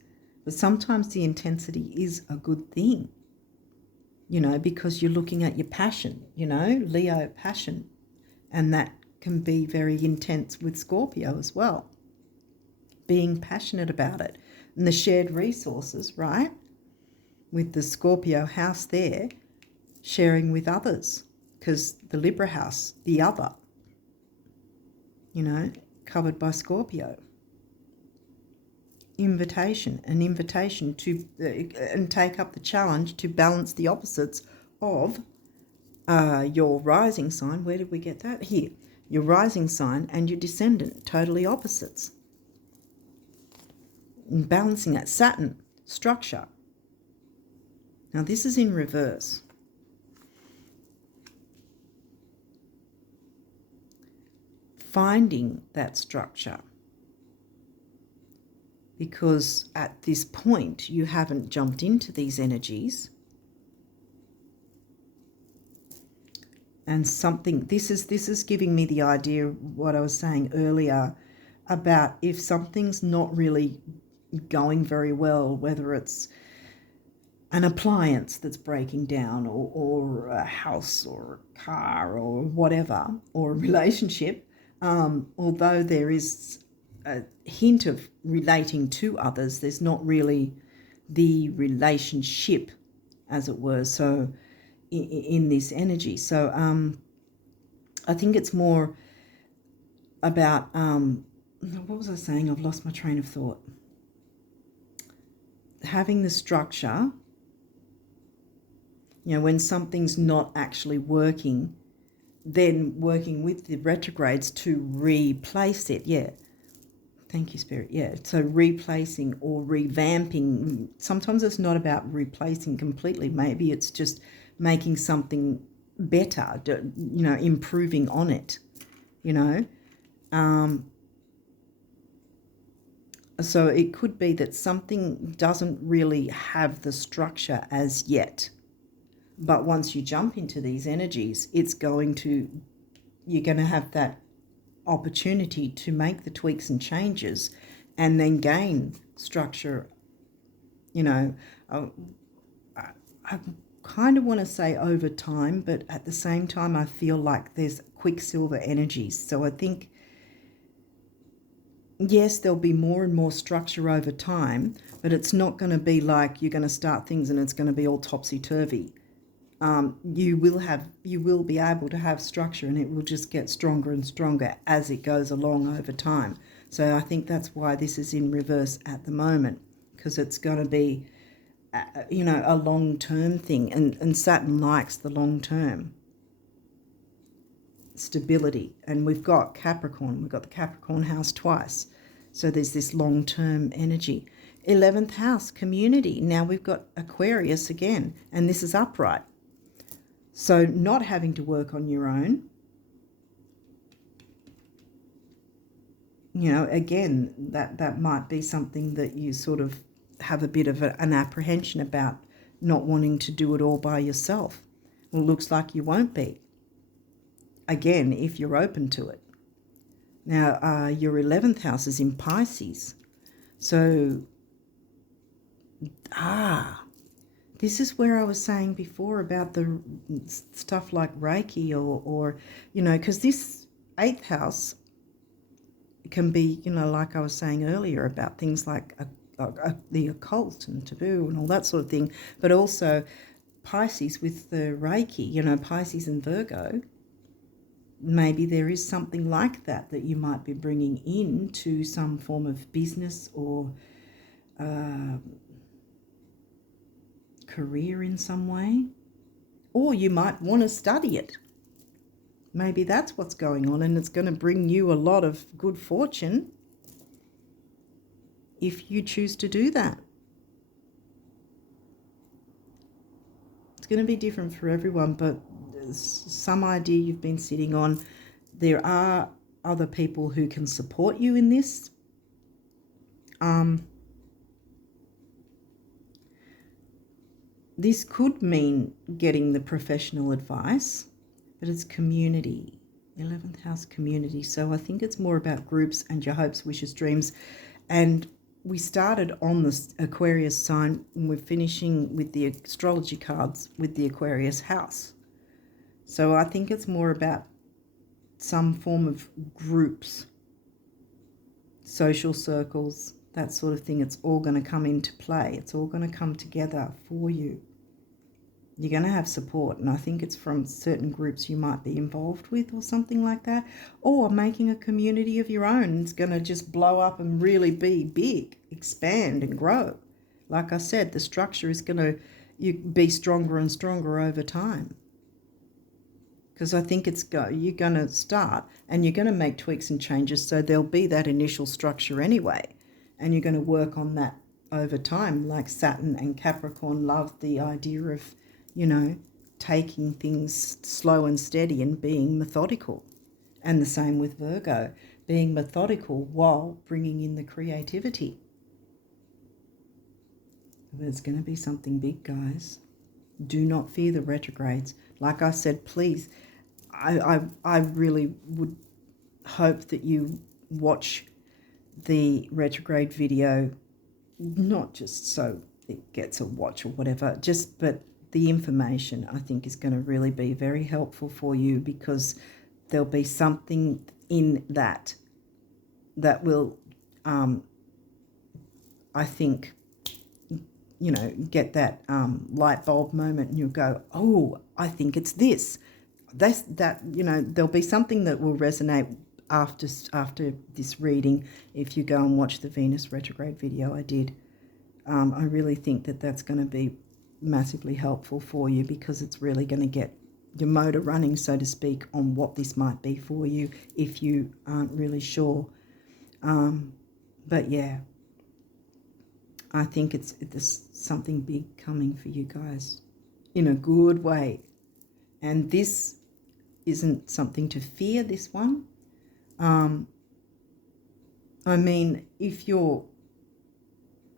But sometimes the intensity is a good thing, you know, because you're looking at your passion, you know, Leo passion. And that can be very intense with Scorpio as well, being passionate about it. And the shared resources, right? With the Scorpio house there, sharing with others, because the Libra house, the other, you know, covered by Scorpio. An invitation to, and take up the challenge to balance the opposites of your rising sign. Where did we get that? Here. Your rising sign and your descendant, totally opposites. And balancing that. Saturn, structure. Now this is in reverse. Finding that structure. Because at this point you haven't jumped into these energies. And something, this is giving me the idea of what I was saying earlier about if something's not really going very well, whether it's an appliance that's breaking down, or a house or a car or whatever, or a relationship, although there is a hint of relating to others, there's not really the relationship, as it were, so in this energy. So I think it's more about, what was I saying? I've lost my train of thought. Having the structure, you know, when something's not actually working, then working with the retrogrades to replace it. Yeah. Thank you, Spirit. Yeah. So replacing or revamping. Sometimes it's not about replacing completely. Maybe it's just making something better, you know, improving on it, you know. So it could be that something doesn't really have the structure as yet. But once you jump into these energies, you're going to have that opportunity to make the tweaks and changes and then gain structure. You know, I kind of want to say over time, but at the same time, I feel like there's quicksilver energies. So I think, yes, there'll be more and more structure over time, but it's not going to be like you're going to start things and it's going to be all topsy-turvy. You will be able to have structure, and it will just get stronger and stronger as it goes along over time. So I think that's why this is in reverse at the moment, because it's going to be, you know, a long-term thing, and Saturn likes the long-term stability. And we've got Capricorn, we've got the Capricorn house twice, so there's this long-term energy. 11th house, community. Now we've got Aquarius again, and this is upright. So not having to work on your own. You know, again, that might be something that you sort of have a bit of an apprehension about, not wanting to do it all by yourself. Well, it looks like you won't be. Again, if you're open to it. Now, your 11th house is in Pisces. So, this is where I was saying before about the stuff like Reiki or you know, because this 8th house can be, you know, like I was saying earlier about things like the occult and taboo and all that sort of thing, but also Pisces with the Reiki, you know, Pisces and Virgo. Maybe there is something like that you might be bringing into some form of business or career in some way, or you might want to study it. Maybe that's what's going on, and it's going to bring you a lot of good fortune if you choose to do that. It's going to be different for everyone, but there's some idea you've been sitting on. There are other people who can support you in this, This could mean getting the professional advice, but it's community, 11th house community. So I think it's more about groups and your hopes, wishes, dreams. And we started on this Aquarius sign, and we're finishing with the astrology cards with the Aquarius house. So I think it's more about some form of groups, social circles, that sort of thing. It's all going to come into play. It's all going to come together for you. You're going to have support, and I think it's from certain groups you might be involved with or something like that, or making a community of your own. It's going to just blow up and really be big, expand and grow. Like I said, the structure is going to be stronger and stronger over time, because I think you're going to start and you're going to make tweaks and changes, so there'll be that initial structure anyway, and you're going to work on that over time. Like Saturn and Capricorn love the idea of, you know, taking things slow and steady and being methodical. And the same with Virgo, being methodical while bringing in the creativity. There's going to be something big, guys. Do not fear the retrogrades. Like I said, please, I really would hope that you watch the retrograde video, not just so it gets a watch or whatever, but the information I think is going to really be very helpful for you, because there'll be something in that will, I think, you know, get that light bulb moment, and you'll go, oh, I think it's this. That, you know, there'll be something that will resonate after this reading if you go and watch the Venus retrograde video I did. I really think that that's going to be massively helpful for you, because it's really going to get your motor running, so to speak, on what this might be for you if you aren't really sure. But yeah, I think there's something big coming for you guys in a good way. And this isn't something to fear, this one. I mean, if you're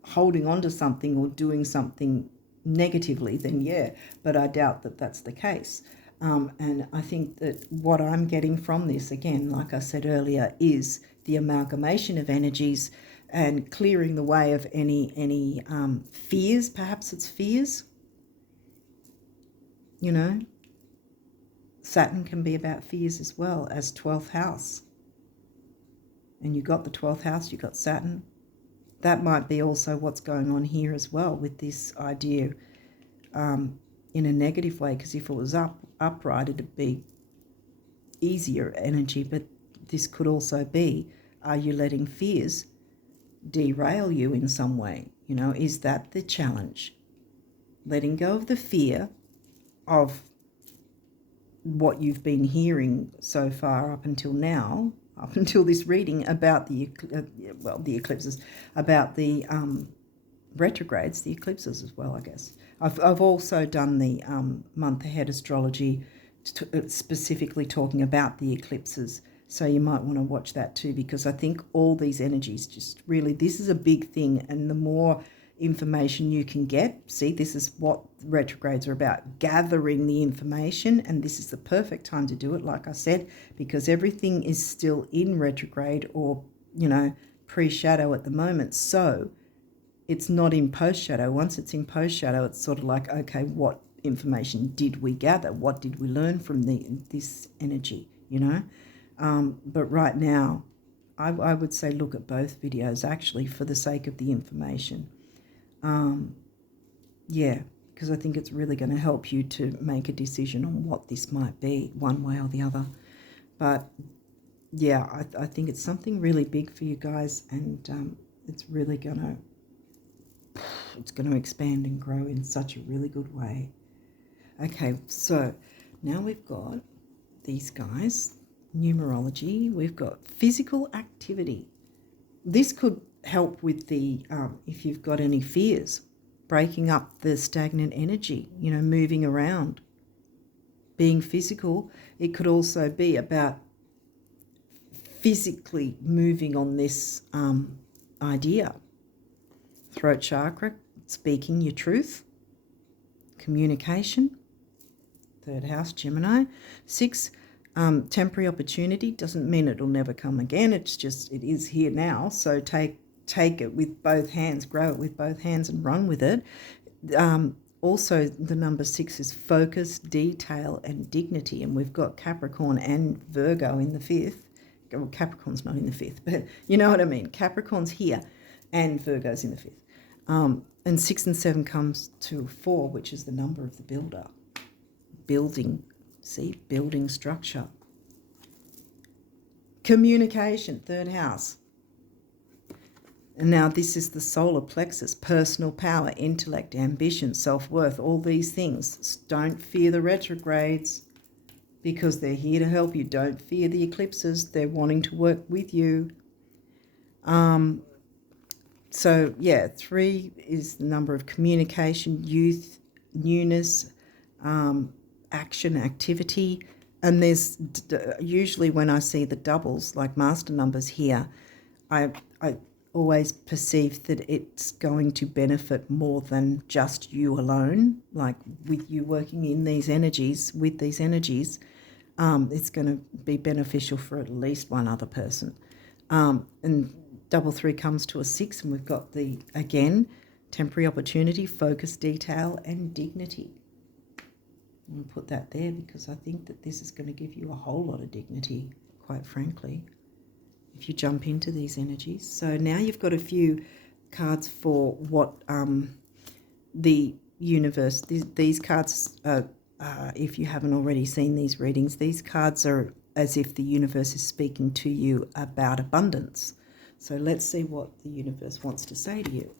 holding on to something or doing something negatively, then yeah, but I doubt that that's the case. And I think that what I'm getting from this, again, like I said earlier, is the amalgamation of energies and clearing the way of any fears. Perhaps it's fears, you know. Saturn can be about fears as well, as 12th house. And you got the 12th house, you got Saturn. That might be also what's going on here as well with this idea, in a negative way, because if it was upright, it'd be easier energy. But this could also be, are you letting fears derail you in some way? You know, is that the challenge? Letting go of the fear of what you've been hearing so far up until now, up until this reading about the eclipses, about the retrogrades, the eclipses as well, I guess. I've also done the month ahead astrology, specifically talking about the eclipses. So you might want to watch that too, because I think all these energies just really, this is a big thing. And the more information you can get, see, this is what retrogrades are about, gathering the information. And this is the perfect time to do it, like I said, because everything is still in retrograde or, you know, pre-shadow at the moment. So it's not in post-shadow. Once it's in post-shadow, it's sort of like, okay, what information did we gather? What did we learn from this energy, you know? But right now, I would say look at both videos, actually, for the sake of the information. Yeah, because I think it's really going to help you to make a decision on what this might be, one way or the other. But yeah, I think it's something really big for you guys, and it's really going to expand and grow in such a really good way. Okay, so now we've got these guys, numerology, we've got physical activity. This could help with the, if you've got any fears, breaking up the stagnant energy, you know, moving around, being physical. It could also be about physically moving on this idea. throat chakra, speaking your truth, communication, third house, Gemini. 6, temporary opportunity, doesn't mean it'll never come again. It's just, it is here now. So take it with both hands, grow it with both hands and run with it. Also, the number 6 is focus, detail, and dignity. And we've got Capricorn and Virgo in the 5th. Well, Capricorn's not in the 5th, but you know what I mean. Capricorn's here and Virgo's in the 5th. And 6 and 7 comes to 4, which is the number of the builder. Building, see, building structure. Communication, third house. And now this is the solar plexus, personal power, intellect, ambition, self-worth, all these things. Don't fear the retrogrades because they're here to help you. Don't fear the eclipses. They're wanting to work with you. So, yeah, 3 is the number of communication, youth, newness, action, activity. And there's usually when I see the doubles, like master numbers here, I always perceive that it's going to benefit more than just you alone. Like with you working in these energies, with these energies, it's going to be beneficial for at least one other person. And 3 comes to a 6, and we've got the, again, temporary opportunity, focus, detail, and dignity. I'll put that there because I think that this is going to give you a whole lot of dignity, quite frankly, if you jump into these energies. So now you've got a few cards for what the universe, these cards, if you haven't already seen these readings, these cards are as if the universe is speaking to you about abundance. So let's see what the universe wants to say to you.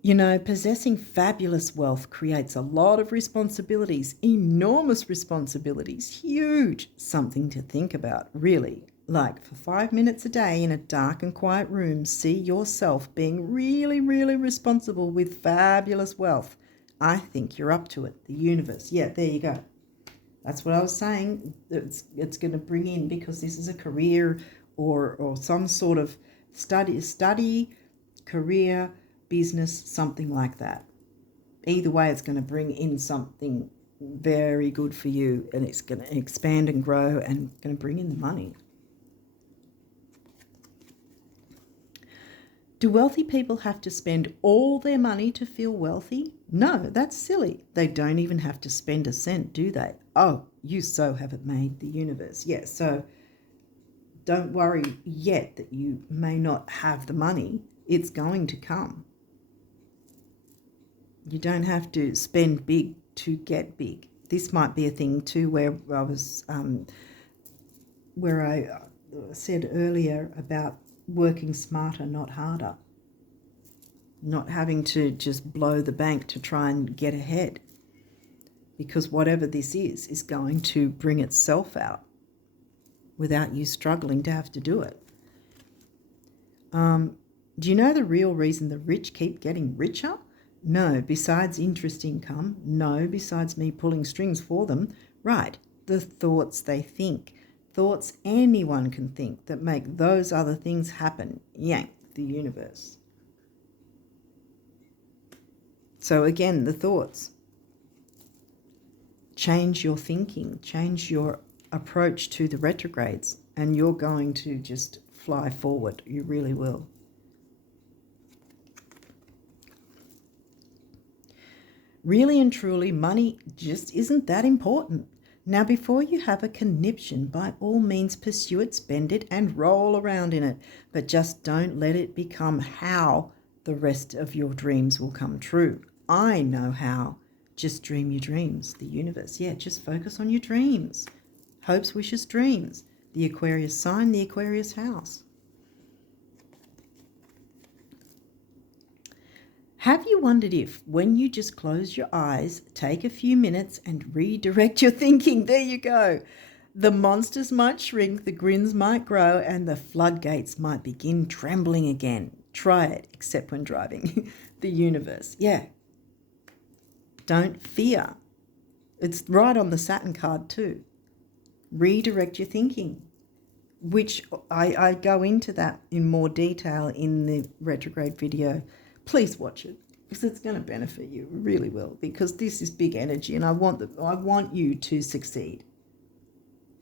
You know, possessing fabulous wealth creates a lot of responsibilities, enormous responsibilities, huge, something to think about, really. Like for 5 minutes a day in a dark and quiet room, see yourself being really, really responsible with fabulous wealth. I think you're up to it, the universe. Yeah, there you go. That's what I was saying. It's going to bring in, because this is a career or some sort of study, career, business, something like that. Either way, it's going to bring in something very good for you, and it's going to expand and grow and going to bring in the money. Do wealthy people have to spend all their money to feel wealthy? No, that's silly. They don't even have to spend a cent, do they? Oh, you so have it made, the universe. Yeah, so don't worry yet that you may not have the money. It's going to come. You don't have to spend big to get big. This might be a thing too, where I said earlier about working smarter, not harder. Not having to just blow the bank to try and get ahead. Because whatever this is going to bring itself out without you struggling to have to do it. Do you know the real reason the rich keep getting richer? No, besides interest income. No, besides me pulling strings for them. Right, the thoughts they think. Thoughts anyone can think that make those other things happen. Yank, the universe. So again, the thoughts. Change your thinking, change your approach to the retrogrades, and you're going to just fly forward. You really will. Really and truly, money just isn't that important. Now, before you have a conniption, by all means pursue it, spend it, and roll around in it. But just don't let it become how the rest of your dreams will come true. I know how. Just dream your dreams, the universe. Yeah, just focus on your dreams. Hopes, wishes, dreams. The Aquarius sign, the Aquarius house. Have you wondered if, when you just close your eyes, take a few minutes and redirect your thinking, there you go, the monsters might shrink, the grins might grow, and the floodgates might begin trembling again. Try it, except when driving. The universe. Yeah. Don't fear. It's right on the Saturn card too. Redirect your thinking. which I go into that in more detail in the retrograde video. Please watch it because it's going to benefit you. It really will, because this is big energy and I want you to succeed.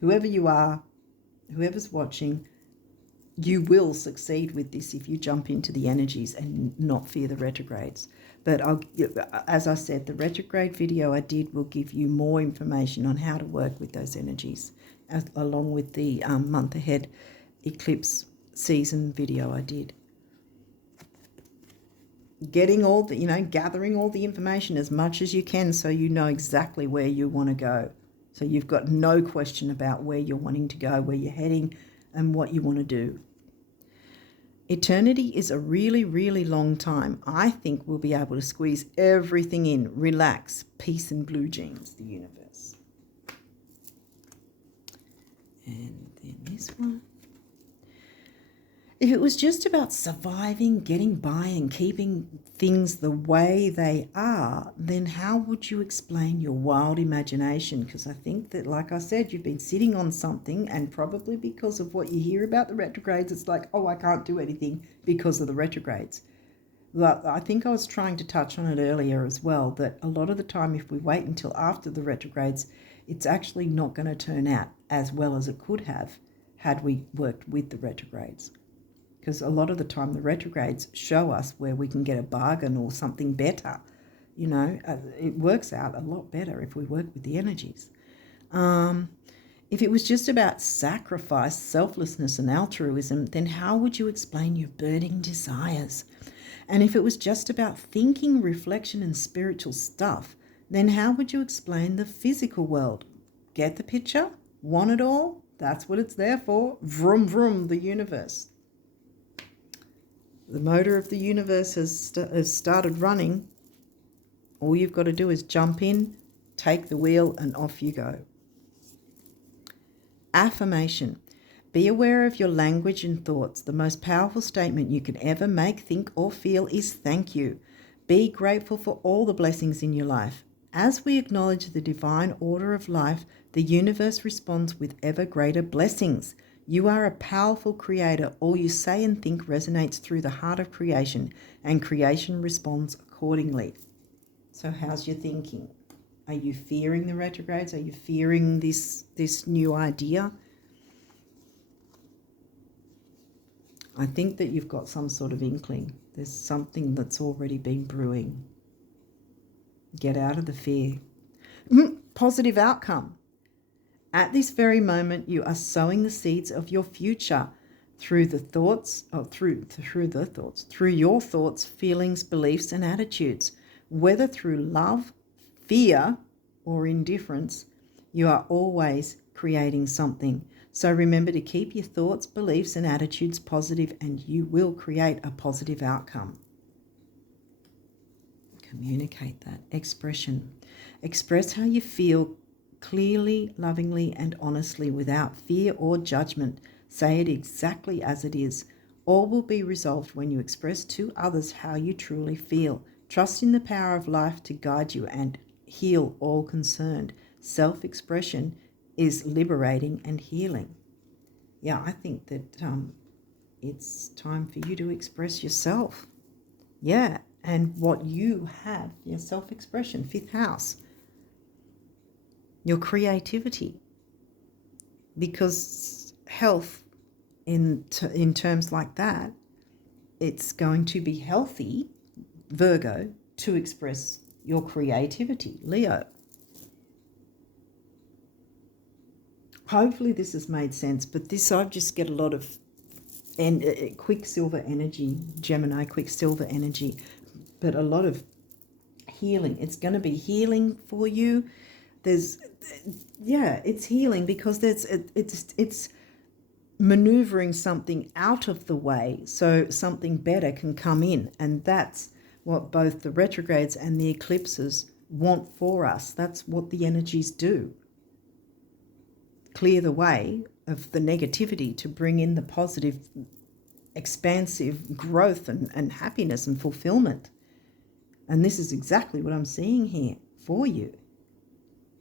Whoever you are, whoever's watching, you will succeed with this if you jump into the energies and not fear the retrogrades. But as I said, the retrograde video I did will give you more information on how to work with those energies, along with the month ahead eclipse season video I did. Getting all the, gathering all the information as much as you can so you know exactly where you want to go. So you've got no question about where you're wanting to go, where you're heading, and what you want to do. Eternity is a really, really long time. I think we'll be able to squeeze everything in. Relax, peace and blue jeans, the universe. And then this one. If it was just about surviving, getting by and keeping things the way they are, then how would you explain your wild imagination? Because I think that, like I said, you've been sitting on something, and probably because of what you hear about the retrogrades, it's like, oh, I can't do anything because of the retrogrades. But I think I was trying to touch on it earlier as well, that a lot of the time if we wait until after the retrogrades, it's actually not going to turn out as well as it could have had we worked with the retrogrades. Because a lot of the time the retrogrades show us where we can get a bargain or something better. It works out a lot better if we work with the energies. If it was just about sacrifice, selflessness and altruism, then how would you explain your burning desires? And if it was just about thinking, reflection and spiritual stuff, then how would you explain the physical world? Get the picture? Want it all? That's what it's there for. Vroom, vroom, the universe. The motor of the universe has started running. All you've got to do is jump in, take the wheel, and off you go. Affirmation. Be aware of your language and thoughts. The most powerful statement you can ever make, think, or feel is thank you. Be grateful for all the blessings in your life. As we acknowledge the divine order of life, the universe responds with ever greater blessings. You are a powerful creator. All you say and think resonates through the heart of creation, and creation responds accordingly. So how's your thinking? Are you fearing the retrogrades? Are you fearing this new idea? I think that you've got some sort of inkling. There's something that's already been brewing. Get out of the fear. Positive outcome. At this very moment, you are sowing the seeds of your future through your thoughts, feelings, beliefs, and attitudes. Whether through love, fear, or indifference, you are always creating something. So remember to keep your thoughts, beliefs, and attitudes positive, and you will create a positive outcome. Communicate that. Expression. Express how you feel clearly, lovingly, and honestly without fear or judgment. Say it exactly as it is. All will be resolved when you express to others how you truly feel. Trust in the power of life to guide you and heal all concerned. Self-expression is liberating and healing. Yeah, I think that it's time for you to express yourself. Yeah, and what you have, your self-expression, 5th house. Your creativity, because health in terms like that, it's going to be healthy, Virgo, to express your creativity, Leo. Hopefully this has made sense, but I just get a lot of Quicksilver energy, Gemini Quicksilver energy, but a lot of healing. It's going to be healing for you. It's healing because it's maneuvering something out of the way so something better can come in, and that's what both the retrogrades and the eclipses want for us. That's what the energies do. Clear the way of the negativity to bring in the positive, expansive growth and happiness and fulfillment. And this is exactly what I'm seeing here for you.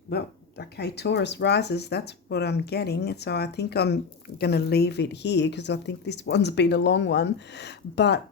Well, Okay, Taurus rises, that's what I'm getting. So I think I'm going to leave it here because I think this one's been a long one. But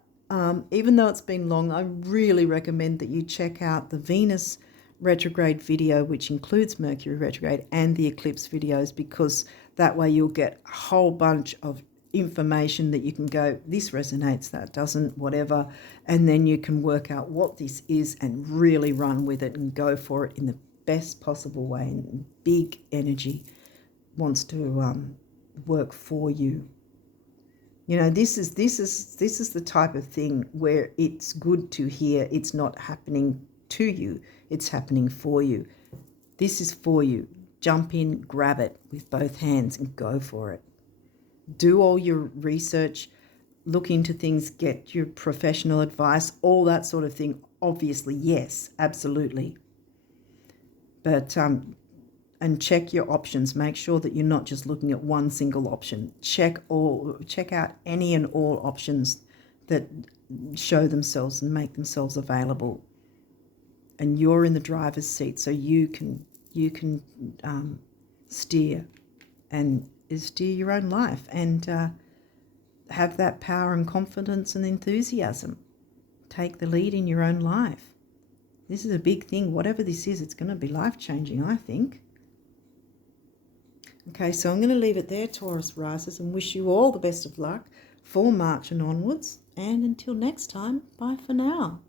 even though it's been long, I really recommend that you check out the Venus retrograde video, which includes Mercury retrograde, and the eclipse videos, because that way you'll get a whole bunch of information that you can go, this resonates, that doesn't, whatever, and then you can work out what this is and really run with it and go for it in the best possible way. And big energy wants to work for you. You know, this is the type of thing where it's good to hear it's not happening to you, it's happening for you. This is for you. Jump in, grab it with both hands and go for it. Do all your research, look into things, get your professional advice, all that sort of thing. Obviously, yes, absolutely. But and check your options. Make sure that you're not just looking at one single option. Check out any and all options that show themselves and make themselves available. And you're in the driver's seat, so you can steer your own life and have that power and confidence and enthusiasm. Take the lead in your own life. This is a big thing. Whatever this is, it's going to be life-changing, I think. Okay, so I'm going to leave it there, Taurus risers, and wish you all the best of luck for March and onwards. And until next time, bye for now.